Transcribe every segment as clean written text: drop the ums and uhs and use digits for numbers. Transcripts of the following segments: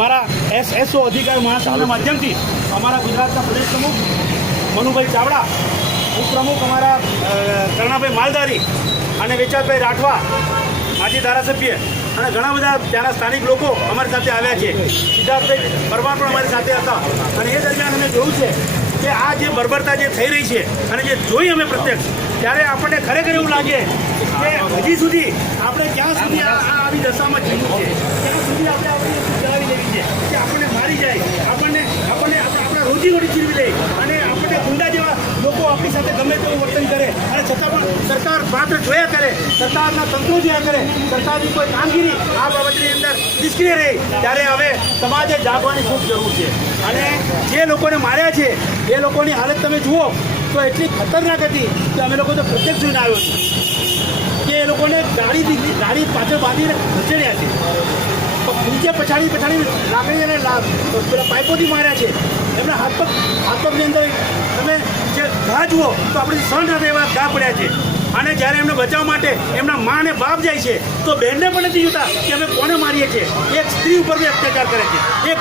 મારા એસઓ અધિકાર મહાસંઘના માધ્યમથી અમારા ગુજરાતના પ્રદેશ પ્રમુખ મનુભાઈ ચાવડા, ઉપપ્રમુખ અમારા કરણાભાઈ માલધારી અને વેચાતભાઈ રાઠવા, માજી ધારાસભ્ય અને ઘણા બધા ત્યાંના સ્થાનિક લોકો અમારી સાથે આવ્યા છે. સિદ્ધાર્થભાઈ પરમાર પણ અમારી સાથે હતા. અને એ દરમિયાન અમે જોયું છે કે આ જે બર્બરતા જે થઈ રહી છે અને જે જોઈ અમે પ્રત્યક્ષ, ત્યારે આપણને ખરેખર એવું લાગે કે હજી સુધી આપણે ક્યાં સુધી આવી દશામાં જીવવું છે, ક્યાં સુધી આપણે આપણી ચલાવી લેવી છે કે આપણને મારી જાય, આપણને આપણા રોજીરોટી છીનવી લે અને આપણને ગુંડા જેવા લોકો આપણી સાથે ગમે તેવું વર્તન કરે અને છતાં પણ સરકાર પાત્ર જોયા કરે, સરકારના તંત્રો જોયા કરે, સરકારની કોઈ કામગીરી આ બાબતની અંદર નિષ્ક્રિય રહે, ત્યારે હવે સમાજે જાગવાની ખૂબ જરૂર છે. અને જે લોકોને માર્યા છે એ લોકોની હાલત તમે જુઓ તો એટલી ખતરનાક હતી કે અમે લોકો તો પ્રત્યક્ષ જોઈને આવ્યો છું કે એ લોકોને ગાડી પાછળ બાંધીને ખસેડ્યા છે, નીચે પછાડી લાકડી અને પેલા પાઇપોથી માર્યા છે. એમના હાથ પગની અંદર તમે જે ઘા જુઓ તો આપણી સહન સાથે એવા ઘા પડ્યા છે. અને જ્યારે એમને બચાવવા માટે એમના મા અને બાપ જાય છે તો બહેનને પણ નથી જોતા કે અમે કોને મારીએ છીએ. એક સ્ત્રી ઉપર બી અત્યાચાર કરે છે, એક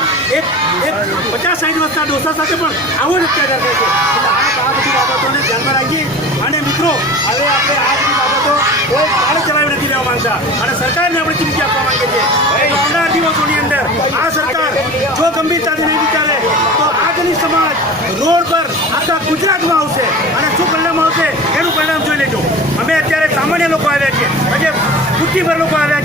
50-60 વર્ષના ડોસા સાથે પણ આવો જ અત્યાચાર કરે છે. એટલે આ બધી બાબતોને ધ્યાનમાં રાખીએ. અને મિત્રો, હવે આપણે આ બધી બાબતો કોઈ કાળે ચલાવી નથી લેવા માંગતા અને સરકારને આપણે ચીમકી આપવા માંગીએ છીએ. આવનાર દિવસોની અંદર આ સરકાર જો ગંભીરતાથી નહીં વિચારે તો આ દલિત સમાજ રોડ પર આખા ગુજરાતમાં આવશે અને શું પરિણામ આવશે એનું પરિણામ જોઈ લેજો. અમે અત્યારે સામાન્ય લોકો આવ્યા છીએ, આજે મુઠ્ઠીભર લોકો આવ્યા છે.